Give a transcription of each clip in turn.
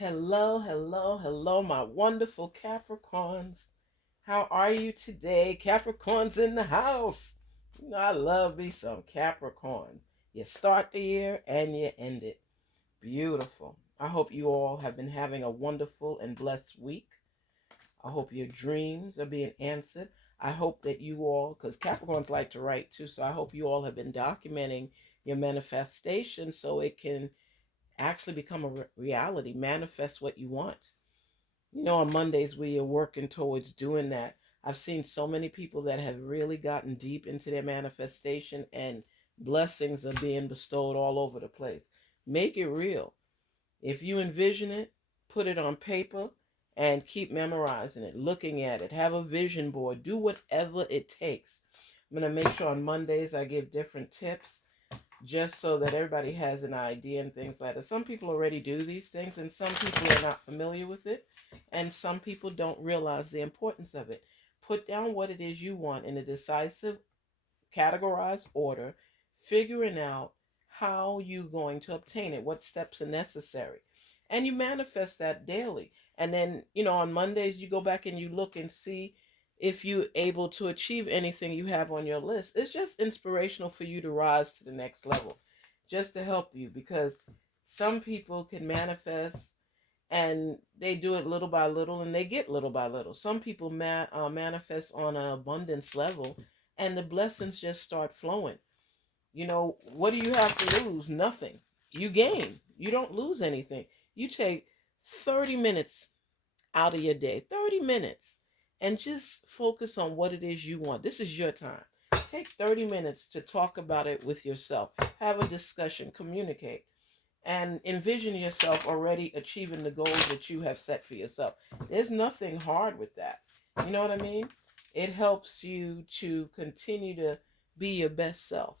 Hello, hello, hello, my wonderful Capricorns. How are you today? Capricorns in the house. I love me some Capricorn. You start the year and you end it. Beautiful. I hope you all have been having a wonderful and blessed week. I hope your dreams are being answered. I hope that you all, because Capricorns like to write too, so I hope you all have been documenting your manifestation so it can actually become a reality, manifest what you want. On Mondays we are working towards doing that. I've seen so many people that have really gotten deep into their manifestation and blessings are being bestowed all over the place. Make it real. If you envision it, put it on paper and keep memorizing it, looking at it. Have a vision board. Do whatever it takes. I'm going to make sure on Mondays I give different tips just so that everybody has an idea and things like that. Some people already do these things and some people are not familiar with it and some people don't realize the importance of it. Put down what it is you want in a decisive, categorized order, figuring out how you're going to obtain it, what steps are necessary. And you manifest that daily. And then, on Mondays, you go back and you look and see if you're able to achieve anything you have on your list. It's just inspirational for you to rise to the next level, just to help you because some people can manifest and they do it little by little and they get little by little. Some people manifest on an abundance level and the blessings just start flowing. What do you have to lose? Nothing. You gain. You don't lose anything. You take 30 minutes out of your day, 30 minutes, and just focus on what it is you want. This is your time. Take 30 minutes to talk about it with yourself. Have a discussion, communicate and envision yourself already achieving the goals that you have set for yourself. There's nothing hard with that. You know what I mean? It helps you to continue to be your best self.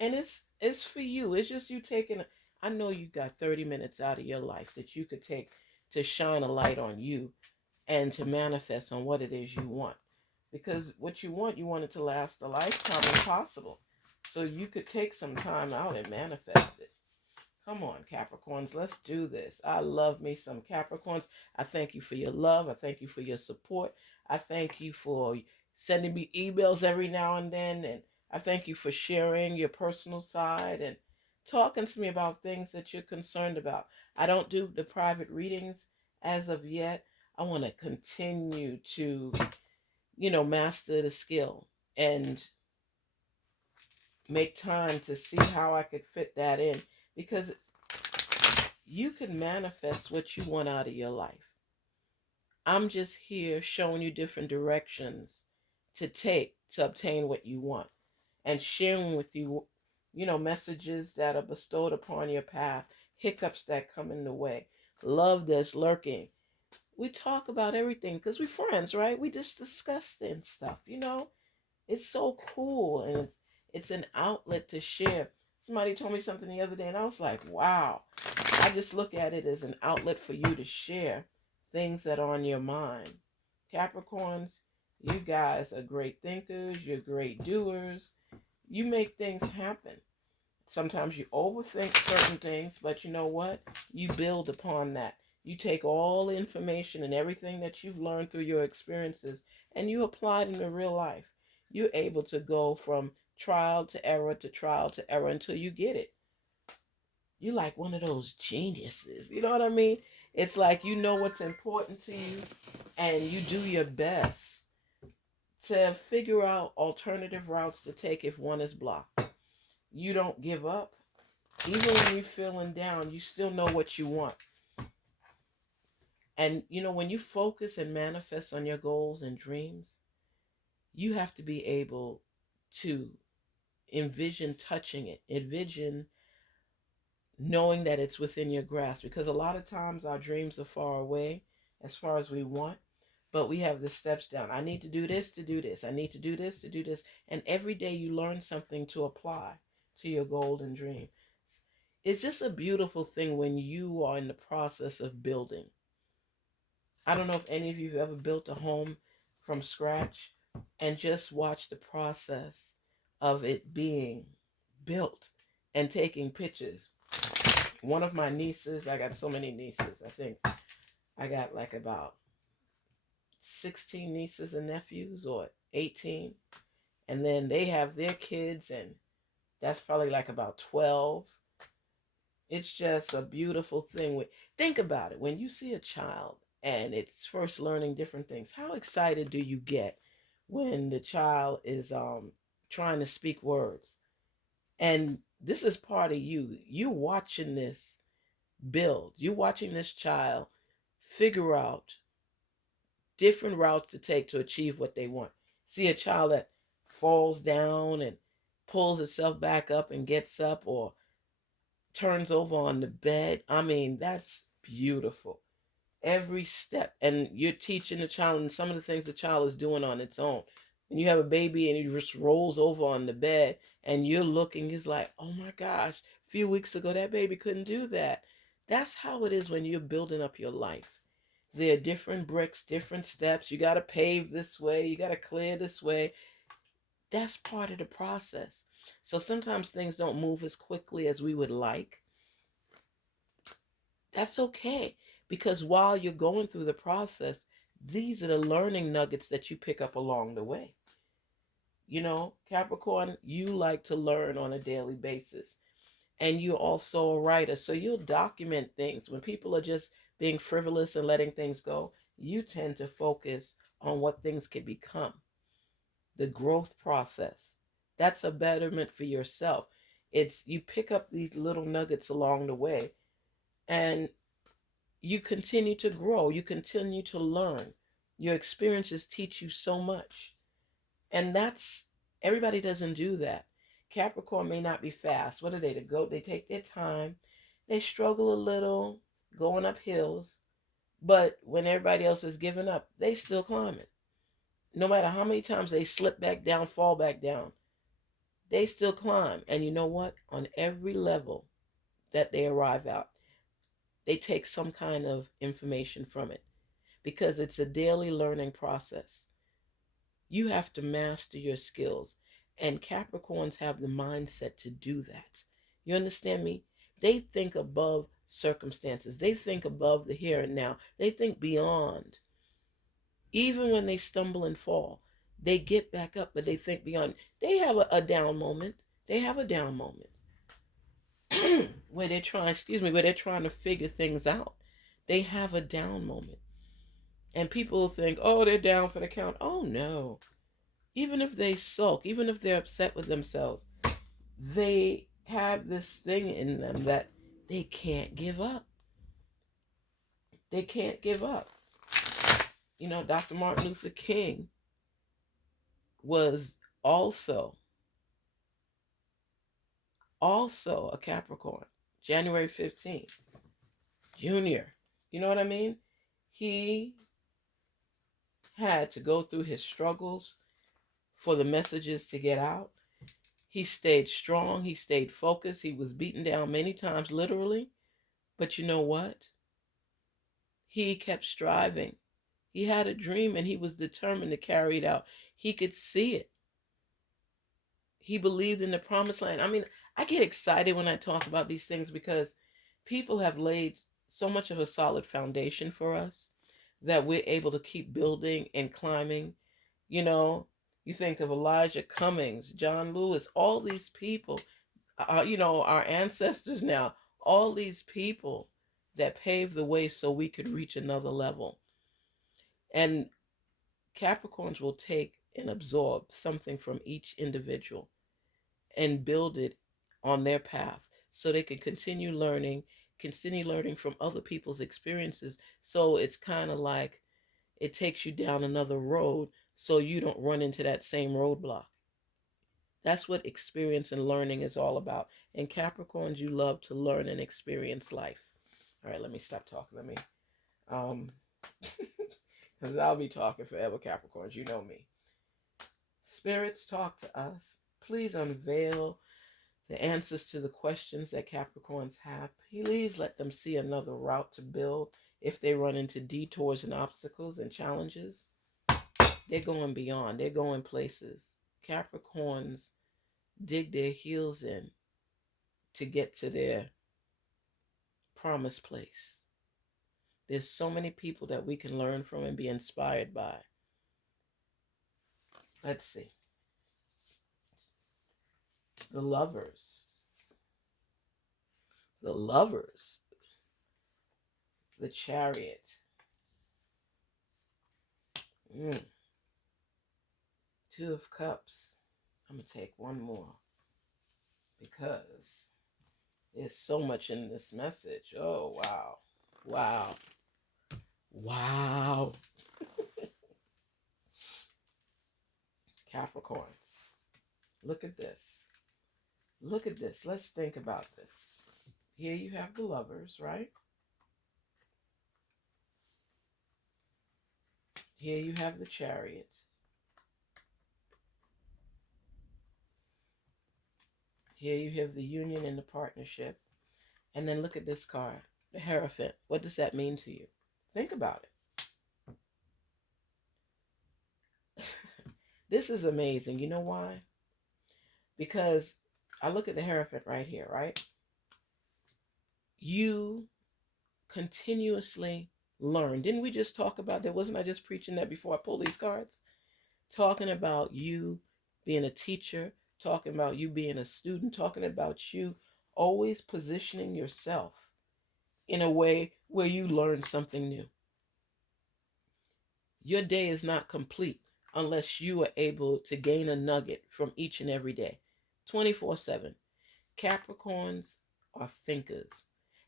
And it's for you. It's just you taking I know you got 30 minutes out of your life that you could take to shine a light on you and to manifest on what it is you want. Because what you want it to last a lifetime if possible. So you could take some time out and manifest it. Come on, Capricorns, let's do this. I love me some Capricorns. I thank you for your love. I thank you for your support. I thank you for sending me emails every now and then. And I thank you for sharing your personal side and talking to me about things that you're concerned about. I don't do the private readings as of yet. I want to continue to, master the skill and make time to see how I could fit that in because you can manifest what you want out of your life. I'm just here showing you different directions to take to obtain what you want and sharing with you, messages that are bestowed upon your path, hiccups that come in the way, love that's lurking. We talk about everything because we're friends, right? We just discuss and stuff. It's so cool and it's an outlet to share. Somebody told me something the other day and I was like, wow. I just look at it as an outlet for you to share things that are on your mind. Capricorns, you guys are great thinkers, you're great doers. You make things happen. Sometimes you overthink certain things, but you know what? You build upon that. You take all the information and everything that you've learned through your experiences and you apply it in real life. You're able to go from trial to error until you get it. You're like one of those geniuses. You know what I mean? It's like you know what's important to you and you do your best to figure out alternative routes to take if one is blocked. You don't give up. Even when you're feeling down, you still know what you want. And when you focus and manifest on your goals and dreams, you have to be able to envision touching it, envision knowing that it's within your grasp. Because a lot of times our dreams are far away as far as we want, but we have the steps down. I need to do this to do this. I need to do this to do this. And every day you learn something to apply to your golden dream. It's just a beautiful thing when you are in the process of building. I don't know if any of you have ever built a home from scratch and just watch the process of it being built and taking pictures. one of my nieces, I got so many nieces. I think I got like about 16 nieces and nephews or 18. And then they have their kids, and that's probably like about 12. It's just a beautiful thing. Think about it. When you see a child and it's first learning different things, how excited do you get when the child is trying to speak words? And this is part of you. You watching this build. You watching this child figure out different routes to take to achieve what they want. See a child that falls down and pulls itself back up and gets up, or turns over on the bed. I mean, that's beautiful. Every step, and you're teaching the child, and some of the things the child is doing on its own. And you have a baby and he just rolls over on the bed, and you're looking, he's like, oh my gosh, a few weeks ago that baby couldn't do that. That's how it is when you're building up your life. There are different bricks, different steps. You got to pave this way, you got to clear this way. That's part of the process. So sometimes things don't move as quickly as we would like. That's okay, because while you're going through the process, these are the learning nuggets that you pick up along the way. You know, Capricorn, you like to learn on a daily basis. And you're also a writer, so you'll document things. When people are just being frivolous and letting things go, you tend to focus on what things can become, the growth process. That's a betterment for yourself. It's you pick up these little nuggets along the way, and you continue to grow, you continue to learn. Your experiences teach you so much. And that's everybody doesn't do that. Capricorn may not be fast. What are they to go? They take their time. They struggle a little going up hills, but when everybody else is giving up, they still climbing. No matter how many times they slip back down, fall back down, they still climb. And you know what? On every level that they arrive at, they take some kind of information from it, because it's a daily learning process. You have to master your skills, and Capricorns have the mindset to do that. You understand me? They think above circumstances, they think above the here and now, they think beyond. Even when they stumble and fall, they get back up, but they think beyond. They have a down moment. They have a down moment where they're trying, where they're trying to figure things out. They have a down moment. And people think, oh, they're down for the count. Oh, no. Even if they sulk, even if they're upset with themselves, they have this thing in them that they can't give up. They can't give up. You know, Dr. Martin Luther King was also a Capricorn, January 15th, Junior. You know what I mean? He had to go through his struggles for the messages to get out. He stayed strong. He stayed focused. He was beaten down many times, literally. But you know what? He kept striving. He had a dream and he was determined to carry it out. He could see it. He believed in the promised land. I mean, I get excited when I talk about these things, because people have laid so much of a solid foundation for us that we're able to keep building and climbing. You know, you think of Elijah Cummings, John Lewis, all these people, our ancestors now, all these people that paved the way so we could reach another level. And Capricorns will take and absorb something from each individual and build it on their path so they can continue learning from other people's experiences. So it's kind of like it takes you down another road so you don't run into that same roadblock. That's what experience and learning is all about. And Capricorns, you love to learn and experience life. All right, let me stop talking. Um, because I'll be talking forever, Capricorns. You know me. Spirits, talk to us. Please unveil the answers to the questions that Capricorns have. Please let them see another route to build. If they run into detours and obstacles and challenges, they're going beyond. They're going places. Capricorns dig their heels in to get to their promised place. There's so many people that we can learn from and be inspired by. Let's see. The lovers. The lovers. The chariot. Mm. Two of cups. I'm going to take one more because there's so much in this message. Oh, wow. Wow. Wow. Capricorns. Look at this. Look at this. Let's think about this. Here you have the lovers, right? Here you have the chariot. Here you have the union and the partnership. And then look at this card, the Hierophant. What does that mean to you? Think about it. This is amazing. You know why? Because I look at the Hierophant right here, right? You continuously learn. Didn't we just talk about that? Wasn't I just preaching that before I pulled these cards? Talking about you being a teacher, talking about you being a student, talking about you always positioning yourself in a way where you learn something new. Your day is not complete unless you are able to gain a nugget from each and every day. 24/7. Capricorns are thinkers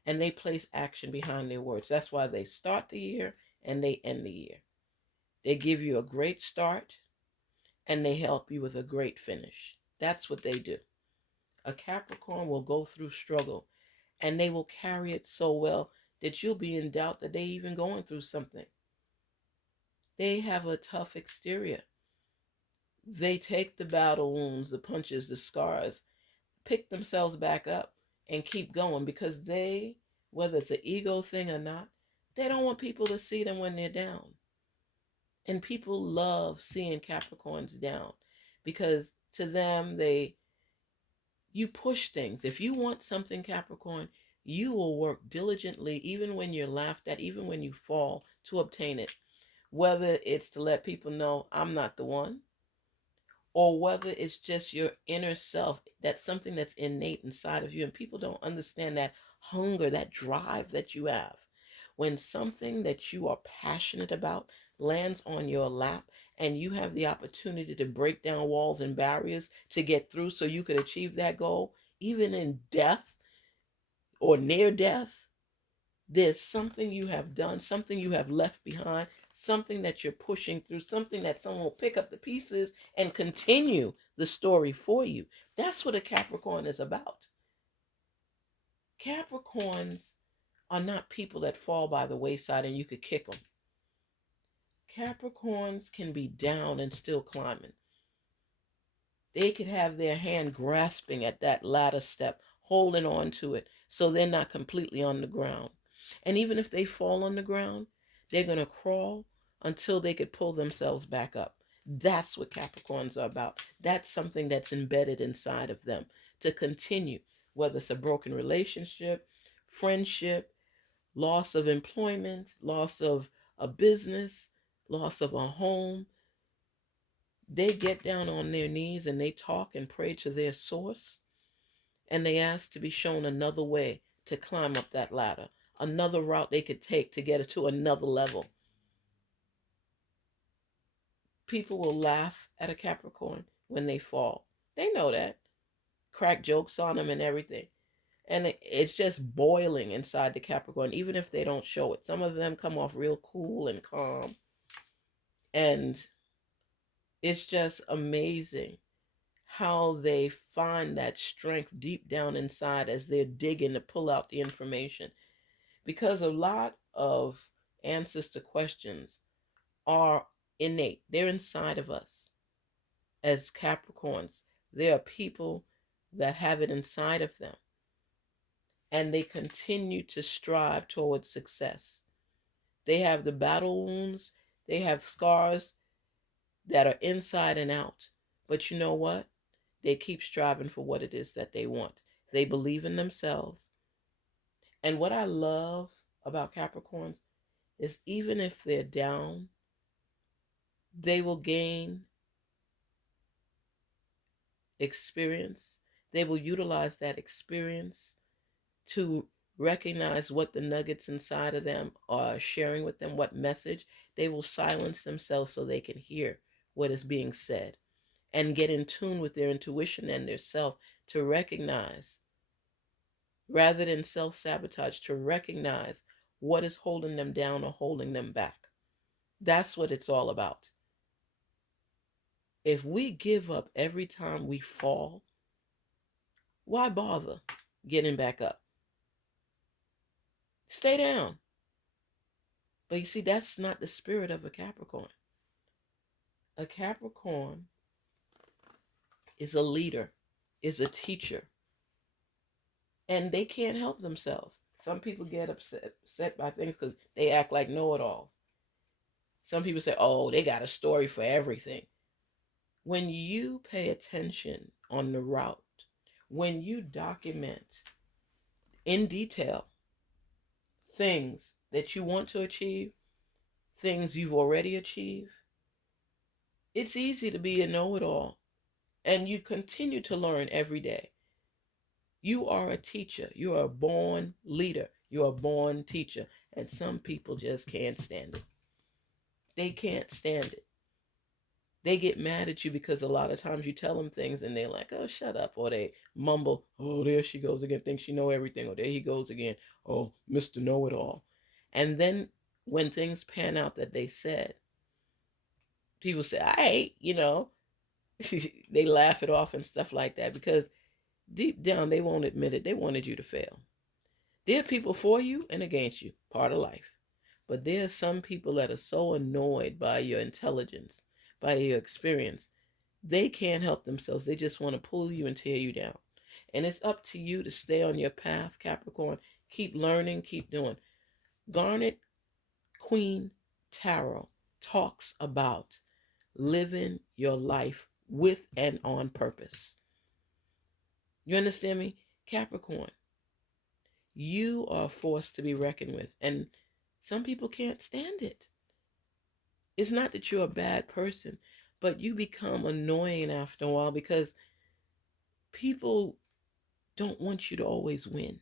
and they place action behind their words. That's why they start the year and they end the year. They give you a great start and they help you with a great finish. That's what they do. A Capricorn will go through struggle and they will carry it so well that you'll be in doubt that they even going through something. They have a tough exterior. They take the battle wounds, the punches, the scars, pick themselves back up and keep going because they, whether it's an ego thing or not, they don't want people to see them when they're down. And people love seeing Capricorns down because to them, you push things. If you want something, Capricorn, you will work diligently, even when you're laughed at, even when you fall, to obtain it. Whether it's to let people know I'm not the one, or whether it's just your inner self, that's something that's innate inside of you. And people don't understand that hunger, that drive that you have. When something that you are passionate about lands on your lap and you have the opportunity to break down walls and barriers to get through so you could achieve that goal, even in death or near death, there's something you have done, something you have left behind, something that you're pushing through, something that someone will pick up the pieces and continue the story for you. That's what a Capricorn is about. Capricorns are not people that fall by the wayside and you could kick them. Capricorns can be down and still climbing. They could have their hand grasping at that ladder step, holding on to it so they're not completely on the ground. And even if they fall on the ground, they're going to crawl until they could pull themselves back up. That's what Capricorns are about. That's something that's embedded inside of them to continue, whether it's a broken relationship, friendship, loss of employment, loss of a business, loss of a home. They get down on their knees and they talk and pray to their source, and they ask to be shown another way to climb up that ladder, another route they could take to get it to another level. People will laugh at a Capricorn when they fall. They know that. Crack jokes on them and everything. And it's just boiling inside the Capricorn, even if they don't show it. Some of them come off real cool and calm. And it's just amazing how they find that strength deep down inside as they're digging to pull out the information. Because a lot of answers to questions are innate, they're inside of us. As Capricorns, there are people that have it inside of them and they continue to strive towards success. They have the battle wounds, they have scars that are inside and out. But you know what? They keep striving for what it is that they want. They believe in themselves And what I love about Capricorns is even if they're down, they will gain experience. They will utilize that experience to recognize what the nuggets inside of them are sharing with them, what message. They will silence themselves so they can hear what is being said and get in tune with their intuition and their self to recognize, rather than self sabotage, to recognize what is holding them down or holding them back. That's what it's all about. If we give up every time we fall, why bother getting back up? Stay down. But you see, that's not the spirit of a Capricorn. A Capricorn is a leader, is a teacher, and they can't help themselves. Some people get upset by things because they act like know-it-alls. Some people say, oh, they got a story for everything. When you pay attention on the route, when you document in detail things that you want to achieve, things you've already achieved, it's easy to be a know-it-all, and you continue to learn every day. You are a teacher. You are a born leader. You're a born teacher. And some people just can't stand it. They can't stand it. They get mad at you because a lot of times you tell them things and they're like, oh, shut up. Or they mumble, oh, there she goes again, thinks she know everything. Or there he goes again, oh, Mr. Know-It-All. And then when things pan out that they said, people say, they laugh it off and stuff like that because deep down they won't admit it. They wanted you to fail. There are people for you and against you, part of life. But there are some people that are so annoyed by your intelligence, by your experience, they can't help themselves. They just want to pull you and tear you down. And it's up to you to stay on your path, Capricorn. Keep learning, keep doing. Garnet Queen Tarot talks about living your life with and on purpose. You understand me? Capricorn, you are a force to be reckoned with. And some people can't stand it. It's not that you're a bad person, but you become annoying after a while because people don't want you to always win.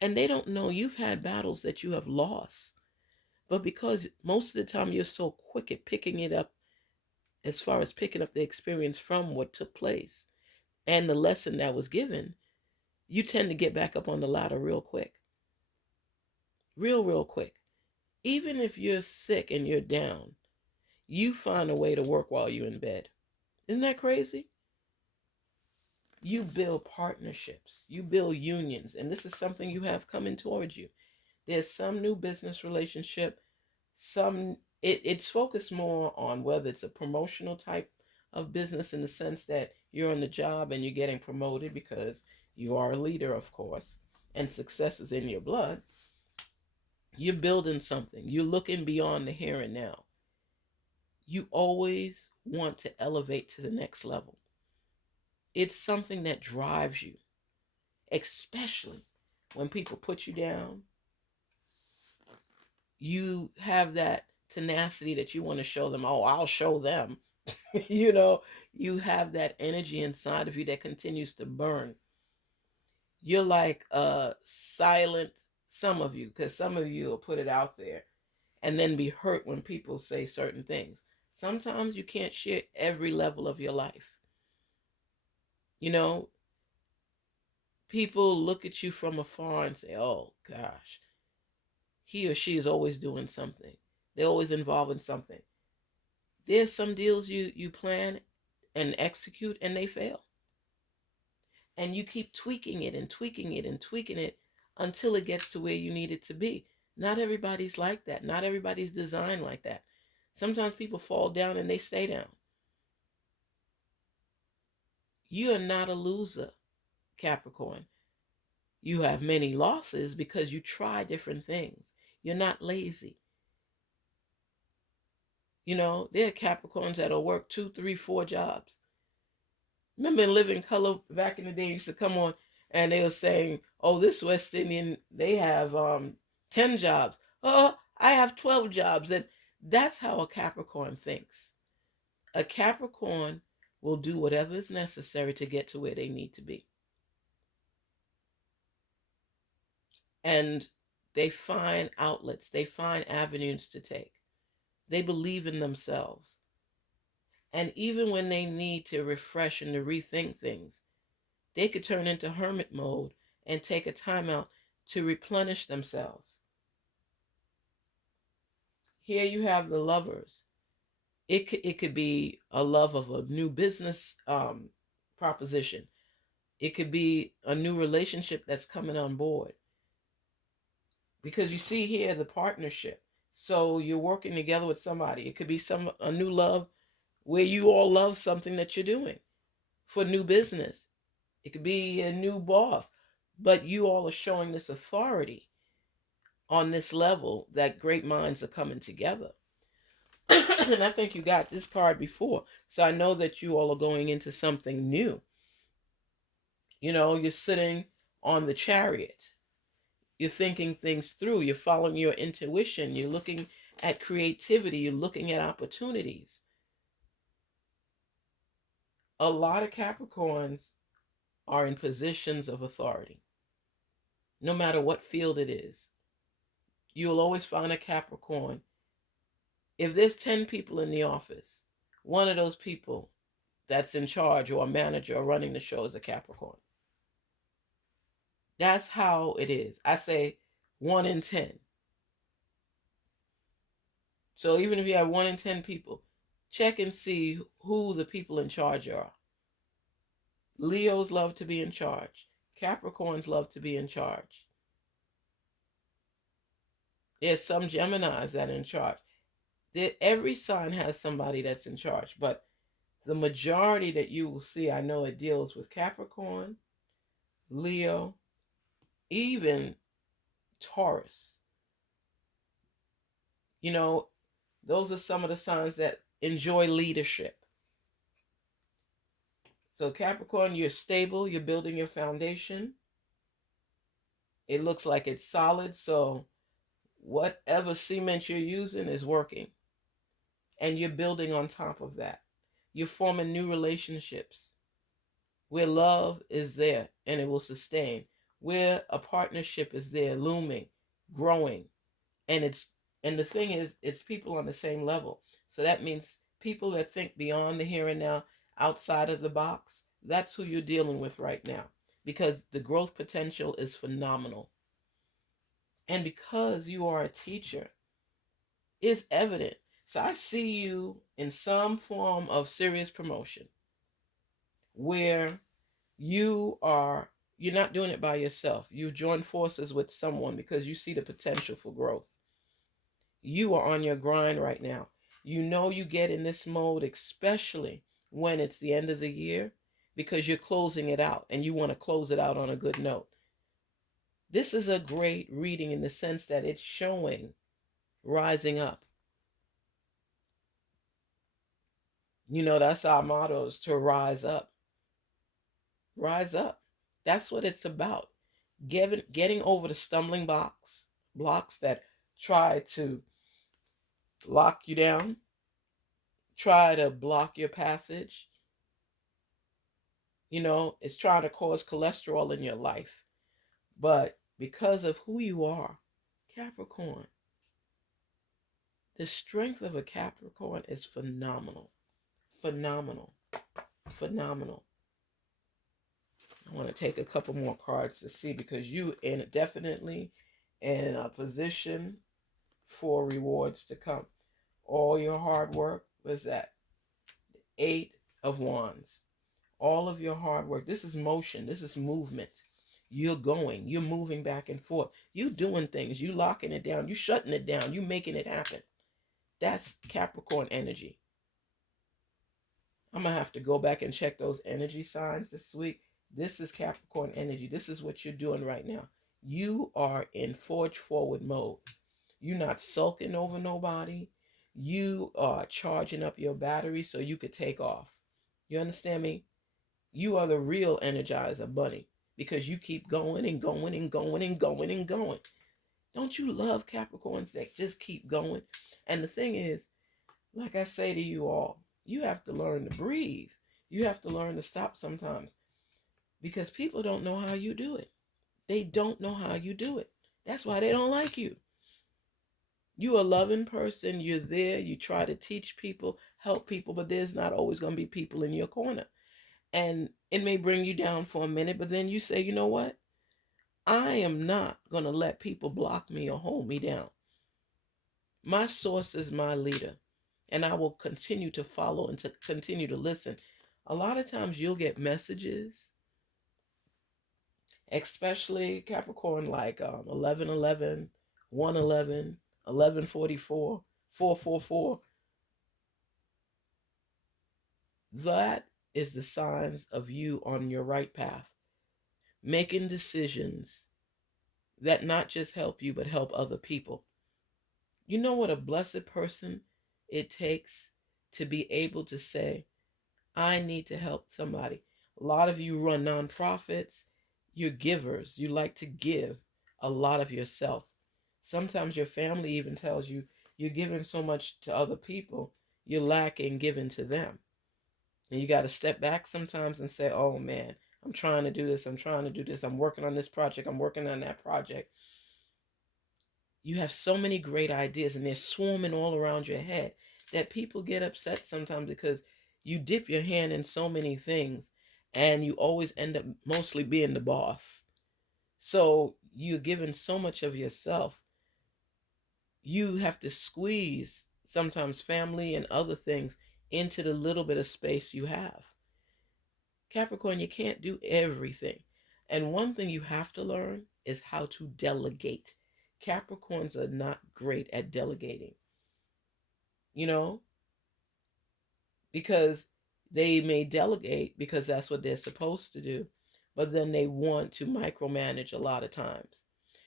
And they don't know you've had battles that you have lost. But because most of the time you're so quick at picking it up, as far as picking up the experience from what took place and the lesson that was given, you tend to get back up on the ladder real quick. Real quick. Even if you're sick and you're down, you find a way to work while you're in bed. Isn't that crazy? You build partnerships, you build unions, and this is something you have coming towards you. There's some new business relationship, it's focused more on whether it's a promotional type of business in the sense that you're on the job and you're getting promoted because you are a leader, of course, and success is in your blood. You're building something. You're looking beyond the here and now. You always want to elevate to the next level. It's something that drives you, especially when people put you down. You have that tenacity that you want to show them, oh, I'll show them. You have that energy inside of you that continues to burn. You're like a silent, some of you, because some of you will put it out there and then be hurt when people say certain things. Sometimes you can't share every level of your life. People look at you from afar and say, oh gosh, he or she is always doing something. They're always involved in something. There's some deals you plan and execute and they fail. And you keep tweaking it and tweaking it and tweaking it until it gets to where you need it to be. Not everybody's like that. Not everybody's designed like that. Sometimes people fall down and they stay down. You are not a loser, Capricorn. You have many losses because you try different things. You're not lazy. There are Capricorns that'll work 2, 3, 4 jobs. Remember in Living Color back in the day, you used to come on And they were saying, oh, this West Indian, they have 10 jobs. Oh, I have 12 jobs. And that's how a Capricorn thinks. A Capricorn will do whatever is necessary to get to where they need to be. And they find outlets, they find avenues to take. They believe in themselves. And even when they need to refresh and to rethink things, they could turn into hermit mode and take a time out to replenish themselves. Here you have the lovers. It could be a love of a new business proposition. It could be a new relationship that's coming on board. Because you see here the partnership. So you're working together with somebody. It could be a new love where you all love something that you're doing for new business. It could be a new boss, but you all are showing this authority on this level that great minds are coming together. And I think you got this card before. So I know that you all are going into something new. You know, you're sitting on the chariot. You're thinking things through. You're following your intuition. You're looking at creativity. You're looking at opportunities. A lot of Capricorns are in positions of authority, no matter what field it is. You'll always find a Capricorn. If there's 10 people in the office, one of those people that's in charge or a manager or running the show is a Capricorn. That's how it is. I say 1 in 10. So even if you have 1 in 10 people, check and see who the people in charge are. Leos love to be in charge. Capricorns love to be in charge. There's some Geminis that are in charge. Every sign has somebody that's in charge, but the majority that you will see, I know it deals with Capricorn, Leo, even Taurus. You know, those are some of the signs that enjoy leadership. So Capricorn, you're stable, you're building your foundation. It looks like it's solid, so whatever cement you're using is working. And you're building on top of that. You're forming new relationships where love is there and it will sustain. Where a partnership is there, looming, growing. And the thing is, it's people on the same level. So that means people that think beyond the here and now, outside of the box, that's who you're dealing with right now. Because the growth potential is phenomenal. And because you are a teacher, it's evident. So I see you in some form of serious promotion where you're not doing it by yourself. You join forces with someone because you see the potential for growth. You are on your grind right now. You know you get in this mode, especially when it's the end of the year, because you're closing it out and you want to close it out on a good note. This is a great reading in the sense that it's showing rising up. You know, that's our motto, is to rise up. Rise up. That's what it's about. Getting over the stumbling blocks that try to lock you down, try to block your passage. You know, it's trying to cause cholesterol in your life. But because of who you are, Capricorn, the strength of a Capricorn is phenomenal. Phenomenal. Phenomenal. I want to take a couple more cards to see, because you definitely in a position for rewards to come. All your hard work was that 8 of Wands. All of your hard work. This is motion. This is movement. You're going. You're moving back and forth. You doing things. You locking it down. You shutting it down. You making it happen. That's Capricorn energy. I'm going to have to go back and check those energy signs this week. This is Capricorn energy. This is what you're doing right now. You are in forge forward mode. You're not sulking over nobody. You are charging up your battery so you could take off. You understand me? You are the real Energizer Bunny. because you keep going and going and going and going and going. Don't you love Capricorns that just keep going? And the thing is, like I say to you all, you have to learn to breathe. You have to learn to stop sometimes because people don't know how you do it. They don't know how you do it. That's why they don't like you. You a loving person. You're there. You try to teach people, help people, but there's not always going to be people in your corner. And it may bring you down for a minute, but then you say, you know what? I am not going to let people block me or hold me down. My source is my leader, and I will continue to follow and to continue to listen. A lot of times you'll get messages, especially Capricorn, like 1111, 111, 1144, 444. That is the signs of you on your right path, making decisions that not just help you, but help other people. You know what a blessed person it takes to be able to say, I need to help somebody. A lot of you run nonprofits, you're givers. You like to give a lot of yourself. Sometimes your family even tells you you're giving so much to other people, you're lacking giving to them. And you got to step back sometimes and say, oh man, I'm trying to do this. I'm trying to do this. I'm working on this project. I'm working on that project. You have so many great ideas and they're swarming all around your head that people get upset sometimes because you dip your hand in so many things and you always end up mostly being the boss. So you're giving so much of yourself. You have to squeeze sometimes family and other things into the little bit of space you have. Capricorn, you can't do everything. And one thing you have to learn is how to delegate. Capricorns are not great at delegating, you know, because they may delegate because that's what they're supposed to do, but then they want to micromanage a lot of times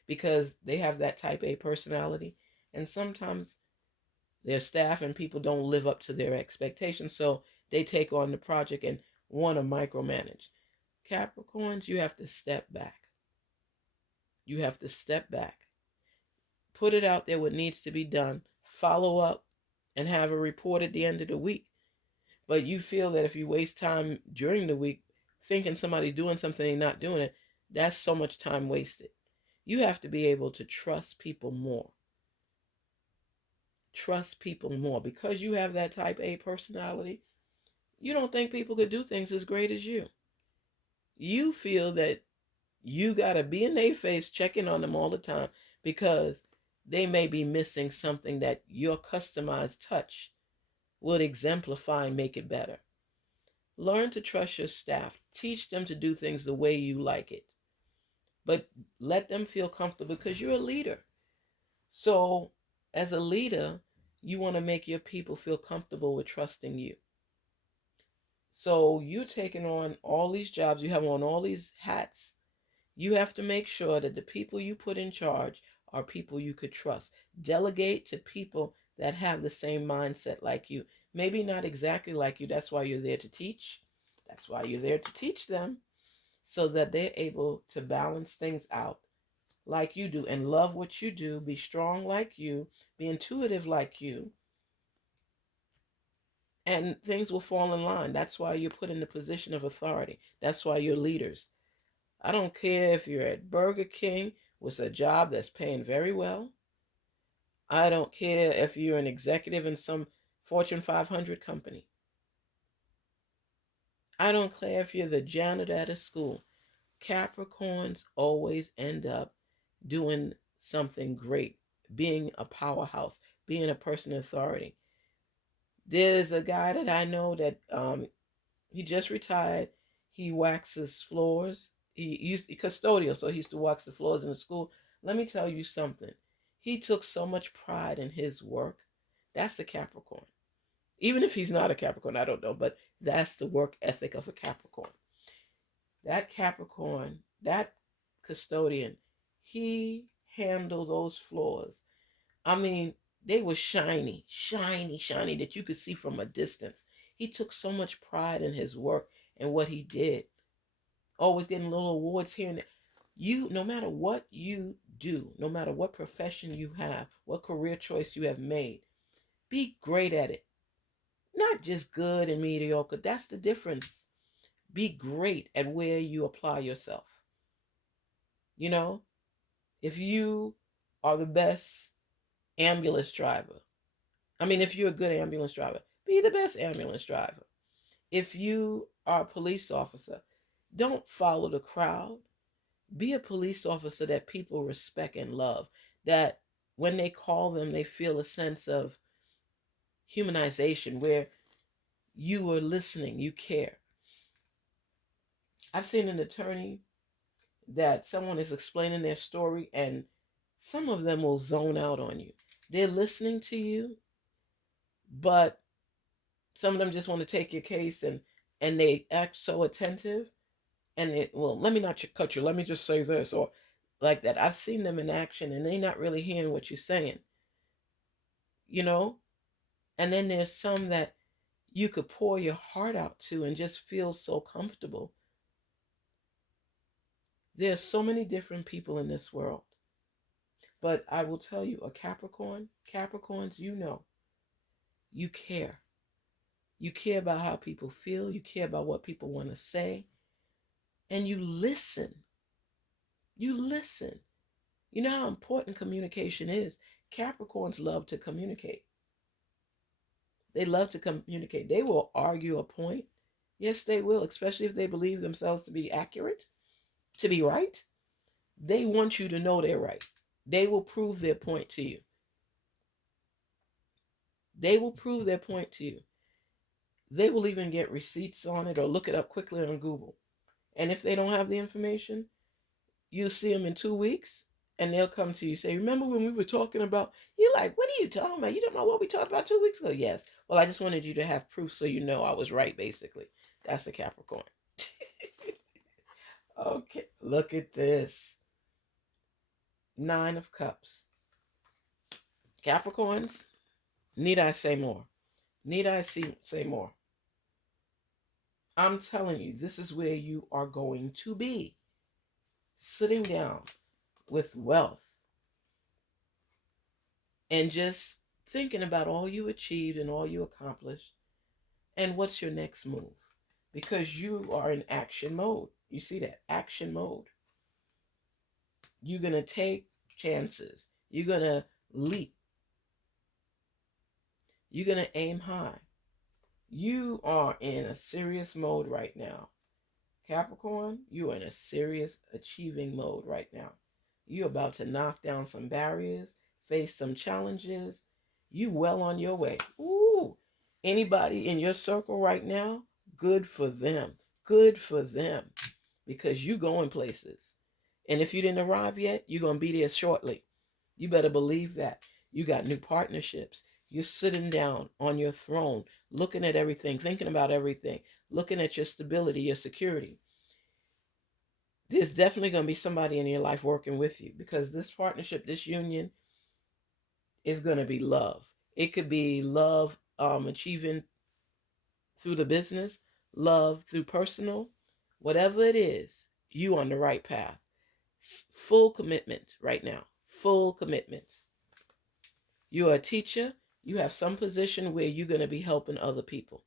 because they have that type A personality. And sometimes their staff and people don't live up to their expectations. So they take on the project and want to micromanage. Capricorns, you have to step back. You have to step back. Put it out there what needs to be done. Follow up and have a report at the end of the week. But you feel that if you waste time during the week thinking somebody's doing something and not doing it, that's so much time wasted. You have to be able to trust people more. Trust people more. Because you have that type A personality, you don't think people could do things as great as you. You feel that you got to be in their face checking on them all the time because they may be missing something that your customized touch would exemplify and make it better. Learn to trust your staff. Teach them to do things the way you like it. But let them feel comfortable because you're a leader. So, as a leader, you want to make your people feel comfortable with trusting you. So, you're taking on all these jobs, you have on all these hats. You have to make sure that the people you put in charge are people you could trust. Delegate to people that have the same mindset like you. Maybe not exactly like you. That's why you're there to teach. That's why you're there to teach them so that they're able to balance things out like you do and love what you do, be strong like you, be intuitive like you, and things will fall in line. That's why you're put in a position of authority. That's why you're leaders. I don't care if you're at Burger King with a job that's paying very well. I don't care if you're an executive in some Fortune 500 company. I don't care if you're the janitor at a school. Capricorns always end up doing something great, being a powerhouse, being a person of authority. There's a guy that I know that he just retired. He waxes floors. He used to custodial, so he used to wax the floors in the school. Let me tell you something. He took so much pride in his work. That's a Capricorn. Even if he's not a Capricorn, I don't know, but that's the work ethic of a Capricorn. That Capricorn, that custodian, he handled those floors. I mean, they were shiny, shiny, shiny that you could see from a distance. He took so much pride in his work and what he did. always getting little awards here and there. You, no matter what you do, no matter what profession you have, what career choice you have made, be great at it. Not just good and mediocre. That's the difference. Be great at where you apply yourself. You know, if you are the best ambulance driver, I mean, if you're a good ambulance driver, be the best ambulance driver. If you are a police officer, don't follow the crowd. Be a police officer that people respect and love. That when they call them, they feel a sense of humanization where you are listening, you care. I've seen an attorney that someone is explaining their story and some of them will zone out on you. They're listening to you, but some of them just want to take your case and they act so attentive and it well, let me not cut you, let me just say this or like that. I've seen them in action and they're not really hearing what you're saying, you know? And then there's some that you could pour your heart out to and just feel so comfortable. There's so many different people in this world. But I will tell you, a Capricorn, Capricorns, you know, you care. You care about how people feel. You care about what people want to say. And you listen. You listen. You know how important communication is. Capricorns love to communicate. They love to communicate. They will argue a point. Yes, they will, especially if they believe themselves to be accurate, to be right. They want you to know they're right. They will prove their point to you. They will prove their point to you. They will even get receipts on it or look it up quickly on Google. And if they don't have the information, you'll see them in 2 weeks and they'll come to you and say, remember when we were talking about, you're like, what are you talking about? You talking about what we talked about 2 weeks ago? Yes. Well, I just wanted you to have proof so you know I was right, basically. That's a Capricorn. Okay, look at this. 9 of Cups. Capricorns, need I say more? Need I say more? I'm telling you, this is where you are going to be. Sitting down with wealth and just thinking about all you achieved and all you accomplished and what's your next move. Because you are in action mode. You see that? Action mode. You're going to take chances. You're going to leap. You're going to aim high. You are in a serious mode right now. Capricorn, you are in a serious achieving mode right now. You're about to knock down some barriers, face some challenges. You well on your way. Ooh, anybody in your circle right now, good for them. Good for them. Because you going places. And if you didn't arrive yet, you're going to be there shortly. You better believe that. You got new partnerships. You're sitting down on your throne, looking at everything, thinking about everything, looking at your stability, your security. There's definitely going to be somebody in your life working with you because this partnership, this union is going to be love. It could be love achieving through the business, love through personal, whatever it is, you on the right path. Full commitment right now. Full commitment. You're a teacher. You have some position where you're going to be helping other people.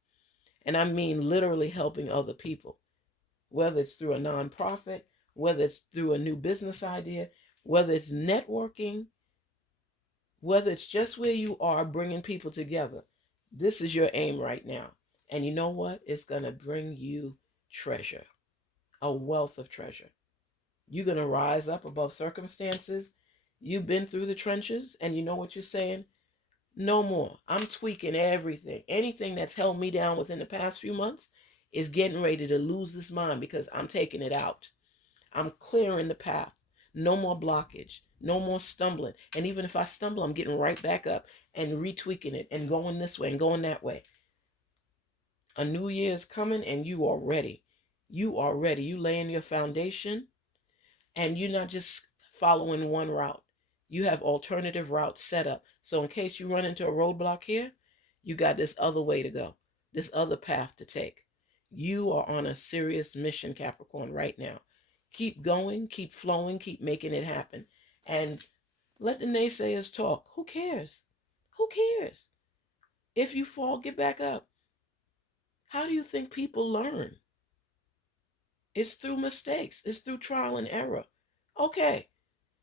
And I mean literally helping other people, whether it's through a nonprofit, whether it's through a new business idea, whether it's networking, whether it's just where you are bringing people together. This is your aim right now. And you know what? It's going to bring you treasure, a wealth of treasure. You're going to rise up above circumstances. You've been through the trenches and you know what you're saying? No more. I'm tweaking everything. Anything that's held me down within the past few months is getting ready to lose this mind because I'm taking it out. I'm clearing the path. No more blockage. No more stumbling. And even if I stumble, I'm getting right back up and retweaking it and going this way and going that way. A new year is coming and you are ready. You are ready. You laying your foundation and you're not just following one route. You have alternative routes set up. So in case you run into a roadblock here, you got this other way to go, this other path to take. You are on a serious mission, Capricorn, right now. Keep going, keep flowing, keep making it happen. And let the naysayers talk. Who cares? Who cares? If you fall, get back up. How do you think people learn? It's through mistakes, it's through trial and error. Okay,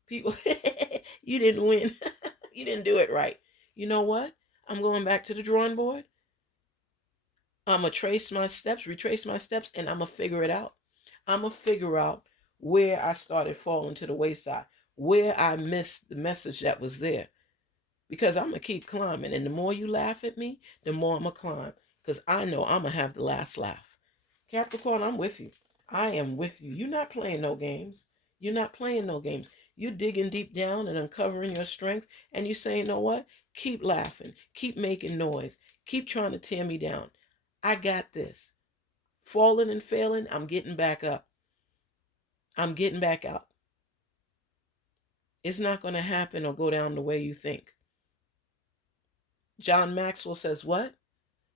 people, you didn't win. You didn't do it right. You know what? I'm going back to the drawing board. I'm going to trace my steps, retrace my steps, and I'm going to figure it out. I'm going to figure out where I started falling to the wayside, where I missed the message that was there. Because I'm going to keep climbing. And the more you laugh at me, the more I'm going to climb. Because I know I'm going to have the last laugh. Capricorn, I'm with you. I am with you. You're not playing no games. You're not playing no games. You're digging deep down and uncovering your strength. And you're saying, you know what? Keep laughing. Keep making noise. Keep trying to tear me down. I got this. Falling and failing, I'm getting back up. I'm getting back up. It's not going to happen or go down the way you think. John Maxwell says what?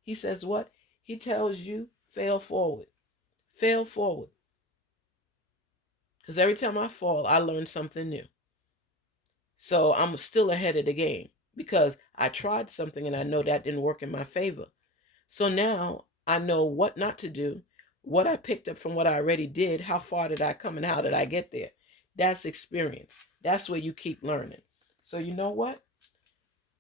He says what? He tells you fail forward. Fail forward. Because every time I fall, I learn something new. So I'm still ahead of the game because I tried something and I know that didn't work in my favor. So now I know what not to do, what I picked up from what I already did, how far did I come and how did I get there. That's experience. That's where you keep learning. So you know what?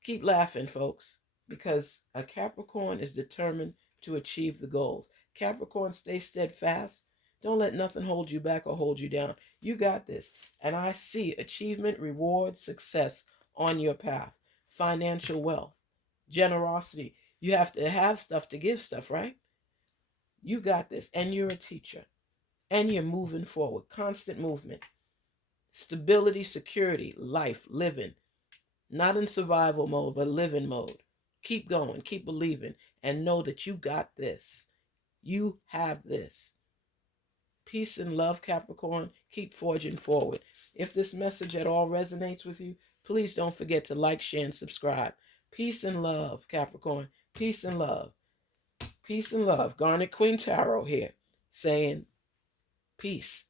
Keep laughing, folks, because a Capricorn is determined to achieve the goals. Capricorn, stay steadfast. Don't let nothing hold you back or hold you down. You got this. And I see achievement, reward, success on your path. Financial wealth, generosity. You have to have stuff to give stuff, right? You got this. And you're a teacher. And you're moving forward. Constant movement. Stability, security, life, living. Not in survival mode, but living mode. Keep going, keep believing, and know that you got this. You have this. Peace and love, Capricorn. Keep forging forward. If this message at all resonates with you, please don't forget to like, share, and subscribe. Peace and love, Capricorn. Peace and love. Peace and love. Garnet Queen Tarot here saying peace.